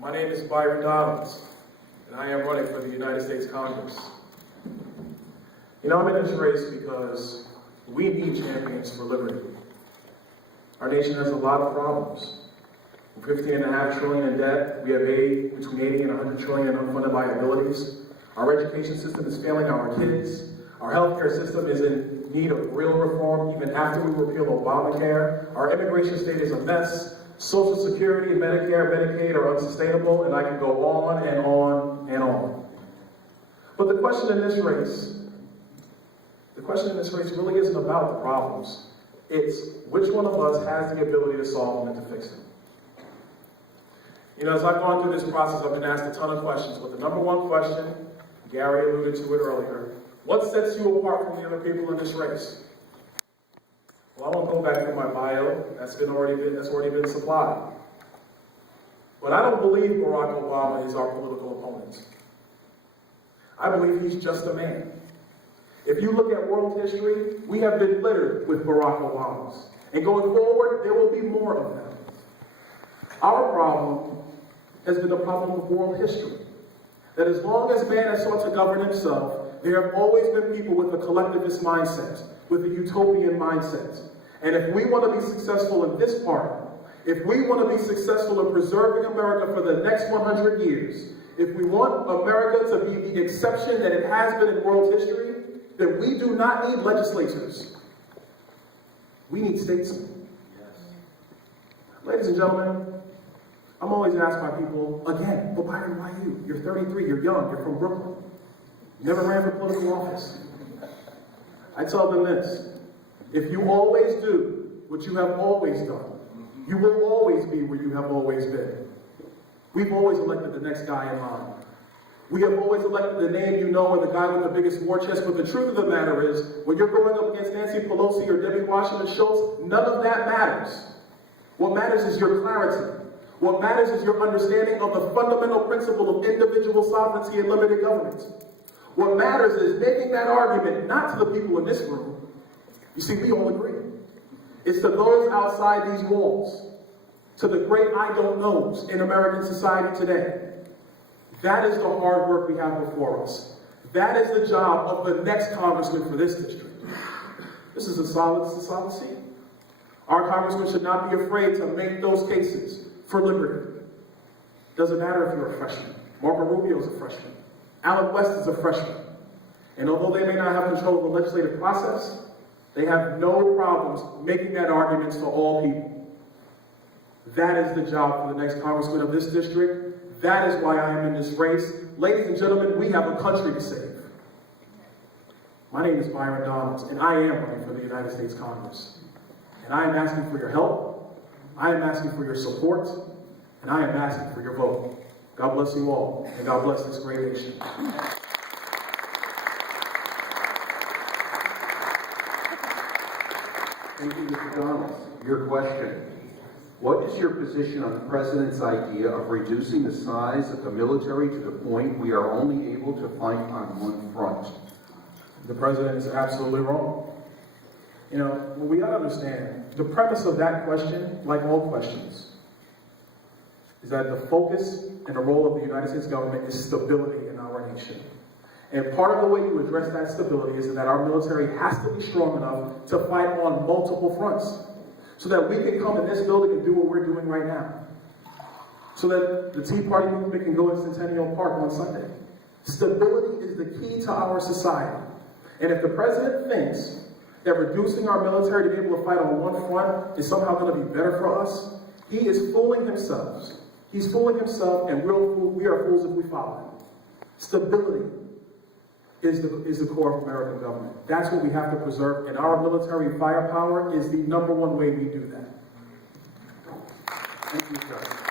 My name is Byron, and I am running for the United States Congress. I'm in this race because we need champions for liberty. Our nation has a lot of problems. We're $15.5 trillion in debt. We have between 80 and 100 trillion in unfunded liabilities. Our education system is failing our kids. Our healthcare system is in need of real reform even after we repeal Obamacare. Our immigration state is a mess. Social Security, Medicare, Medicaid are unsustainable, and I can go on and on and on. But the question in this race really isn't about the problems. It's which one of us has the ability to solve them and to fix them. As I've gone through this process, I've been asked a ton of questions, but the number one question, Gary alluded to it earlier, what sets you apart from the other people in this race? Well, I won't go back to my bio. That's already been supplied. But I don't believe Barack Obama is our political opponent. I believe he's just a man. If you look at world history, we have been littered with Barack Obamas. And going forward, there will be more of them. Our problem has been the problem of world history. That as long as man has sought to govern himself, there have always been people with a collectivist mindset, with a utopian mindset. And if we want to be successful in this part, if we want to be successful in preserving America for the next 100 years, if we want America to be the exception that it has been in world history, then we do not need legislators. We need statesmen. Yes. Ladies and gentlemen, I'm always asked by people, again, but Byron, why you? You're 33, you're young, you're from Brooklyn. You never ran for political office. I tell them this, if you always do what you have always done, you will always be where you have always been. We've always elected the next guy in line. We have always elected the name you know or the guy with the biggest war chest, but the truth of the matter is, when you're going up against Nancy Pelosi or Debbie Washington Schultz, none of that matters. What matters is your clarity. What matters is your understanding of the fundamental principle of individual sovereignty and limited government. What matters is making that argument not to the people in this room. You see, we all agree. It's to those outside these walls, to the great I don't knows in American society today. That is the hard work we have before us. That is the job of the next congressman for this district. This is a solid seat. Our congressman should not be afraid to make those cases for liberty. Doesn't matter if you're a freshman. Marco Rubio is a freshman. Alan West is a freshman. And although they may not have control of the legislative process, they have no problems making that argument for all people. That is the job for the next congressman of this district. That is why I am in this race. Ladies and gentlemen, we have a country to save. My name is Byron, and I am running for the United States Congress. And I am asking for your help. I am asking for your support. And I am asking for your vote. God bless you all, and God bless this great nation. Thank you, Mr. Donalds. Your question. What is your position on the President's idea of reducing the size of the military to the point we are only able to fight on one front? The President is absolutely wrong. We gotta understand, the premise of that question, like all questions, is that the focus and the role of the United States government is stability in our nation. And part of the way you address that stability is that our military has to be strong enough to fight on multiple fronts, so that we can come in this building and do what we're doing right now. So that the Tea Party movement can go in Centennial Park on Sunday. Stability is the key to our society. And if the President thinks that reducing our military to be able to fight on one front is somehow going to be better for us, he is fooling himself. He's fooling himself, and we are fools if we follow him. Stability is the core of American government. That's what we have to preserve, and our military firepower is the number one way we do that. Thank you, sir.